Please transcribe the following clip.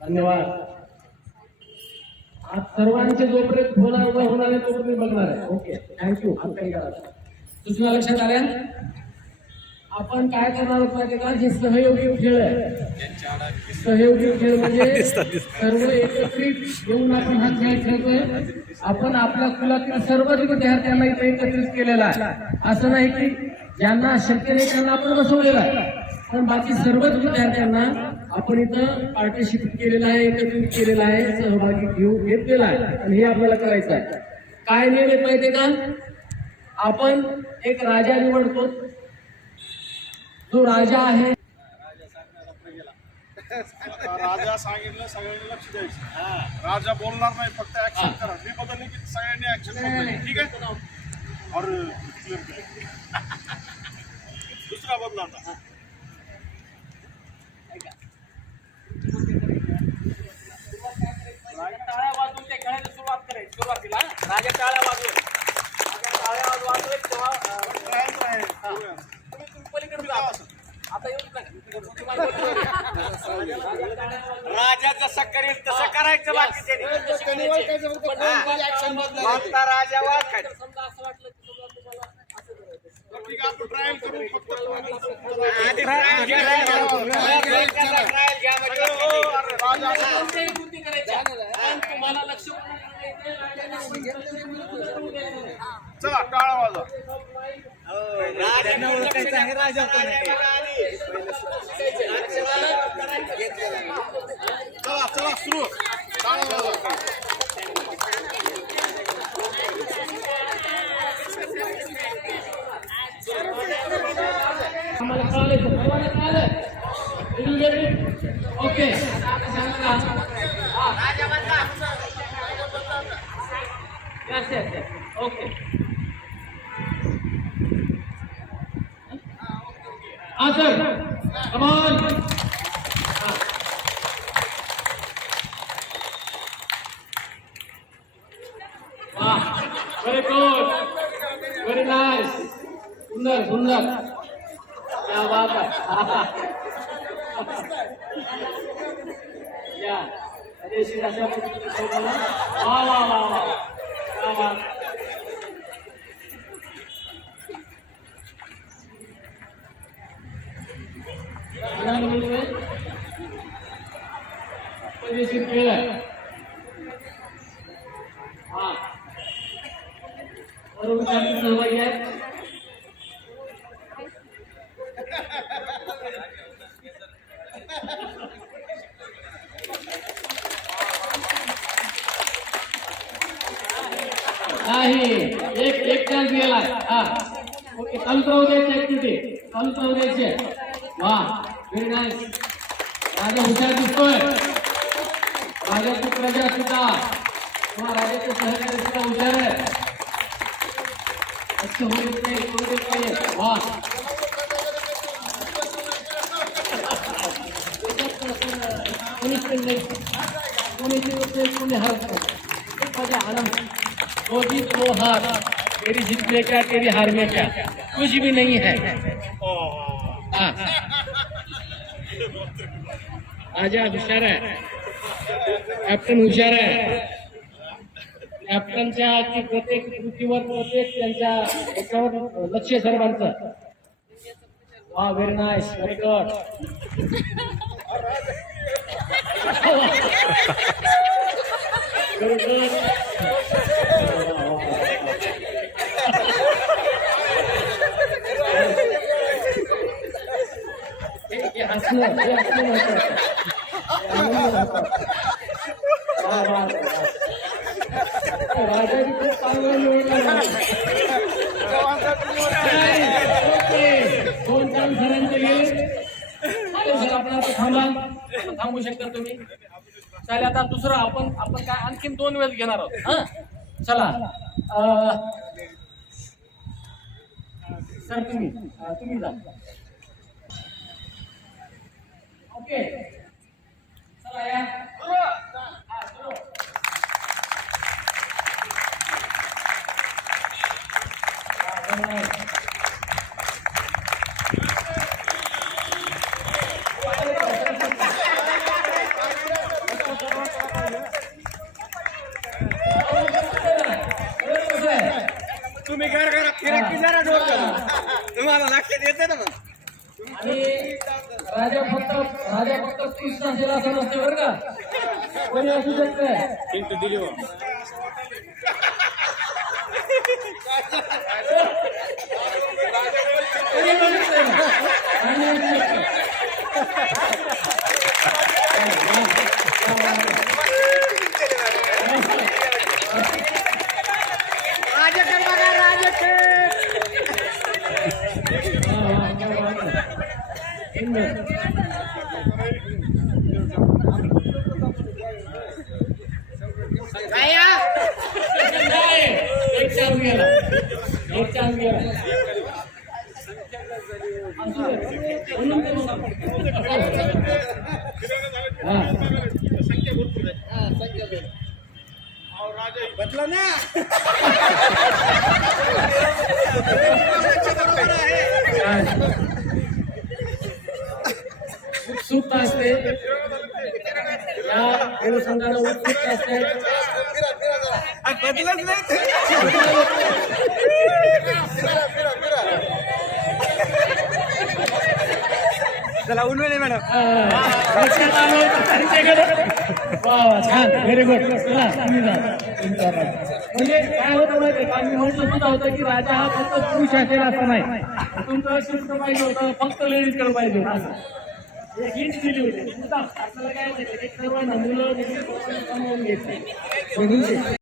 धन्यवाद. आज सर्वांचे जोपर्यंत होणार आहे तोपर्यंत बघणार आहे. Okay, thank you. सूचना लक्षात आल्या. आपण काय करणार आहोत माहिती का, जे सहयोगी खेळ आहे, सहयोगी खेळ म्हणजे सर्व एकत्रित येऊन आपण हा खेळ खेळतोय. आपण आपल्या कुलातील सर्वच विद्यार्थ्यांना इथे एकत्रित केलेला आहे. असं नाही की ज्यांना शक्य नाही त्यांना आपण बसवलेला आहे, पण बाकी सर्वच विद्यार्थ्यांना आपण इथं पार्टिसिपेट केलेलं आहे, एकत्रित केलेलं आहे, सहभागी घेतलेला आहे. आणि हे आपल्याला करायचं आहे. काय नियम आहेत माहितीये का, आपण एक राजा निवडतो. जो राजा आहे, राजा सांगितलं सगळ्यांनी लक्ष द्यायचं. राजा बोलणार नाही, फक्त ऍक्शन करा. मी बदलली की सगळ्यांनी ऍक्शन. ठीक आहे. और दुसरा बदला आता. टाळ्या वाजवून त्या खेळायला सुरुवात करायची. सुरुवातीला राजा टाळ्या वाजवेल, टाळ्या वाजवेल तेव्हा तुम्ही पलीकडे जा. आता येऊन राजा जसं करेल तसं करायचं. बाकीचे राजा वाद समजा असं वाटलं की समजा तुम्हाला ठीक आहे, आपण ट्रायल करू. फक्त तुम्हाला लक्ष चला टाळा वाजवा. ओळखायचं आहे राजा कोण आहे. चला चला सुरू. टाळा वाजवा. आम्हाला कळालं, सर्वांना कळालं. Okay, okay. हाँ सर, कमान. वाह, वेरी गुड, वेरी नाइस. सुंदर सुंदर, क्या बात है. या देशी अशा पद्धतीने वाह वाह वाह वाह, क्या बात. पद्धतशीर खेळ आहे. हा, बरोबर सहभागी आहे. नाही, एक चान्स गेला. हा, ओके. चालू राहू द्यायची ऍक्टिव्हिटी, चालू राहू द्यायची. वा, व्हेरी नाईस. राजा हुशार दिसतोय. राजाची प्रजा सुद्धा किंवा राजाचे सहकारी सुद्धा हुशार आहे. अच्छे होईल नाही. वा, कोणी हरत नाही. माझ्या आनंद वो जीत वो हार, तेरी जीत में क्या तेरी हार में क्या, कुछ भी नहीं है. हाँ, राजा हुशार आहे, कॅप्टन हुशार आहे. कॅप्टनच्या प्रत्येक कृतीवर, प्रत्येक त्यांच्या याच्यावर लक्ष सर्वांचं. वा, very nice, very good. Very good. राजाची खूप चांगलं निवडलं. दोन काम सरांचे गेले. सर आपण थांबा, थांबू शकता तुम्ही. चालेल, आता दुसरं आपण काय आणखीन 2 वेळेस घेणार आहोत. हा, चला. सर तुम्ही जा. ओके, चला या. राजा फक्त कृष्ण असेल असं नसते बरं का, कोणी असू शकतंय. कोणी असू शकतंय. आणि असू शकतंय. राजकीय बघा राजकीय एक चान्स गेला, एक चान्स गेला. म्हणून ते मग आपण- हा. म्हटलं ना उत्सुकता असते या अनुषंगाने, उत्सुकता असते. बदलच नाही चला उन्हाळे मॅडम लक्षात आलं होतं त्यांच्याकडे. वा वा, छान, व्हेरी गुड. चला तुम्ही जा. म्हणजे काय होतं माहिती का, मी म्हटलं सुद्धा होतं की राजा हा फक्त पुरुष असेल असं नाही, तुमचं शिस्त पाहिजे होतं, फक्त लेडीज कडे पाहिजे होतं असं एक हिंट दिली होती. आपल्याला काय माहिती, एक सर्वांना मुलं सामावून घ्यायचं.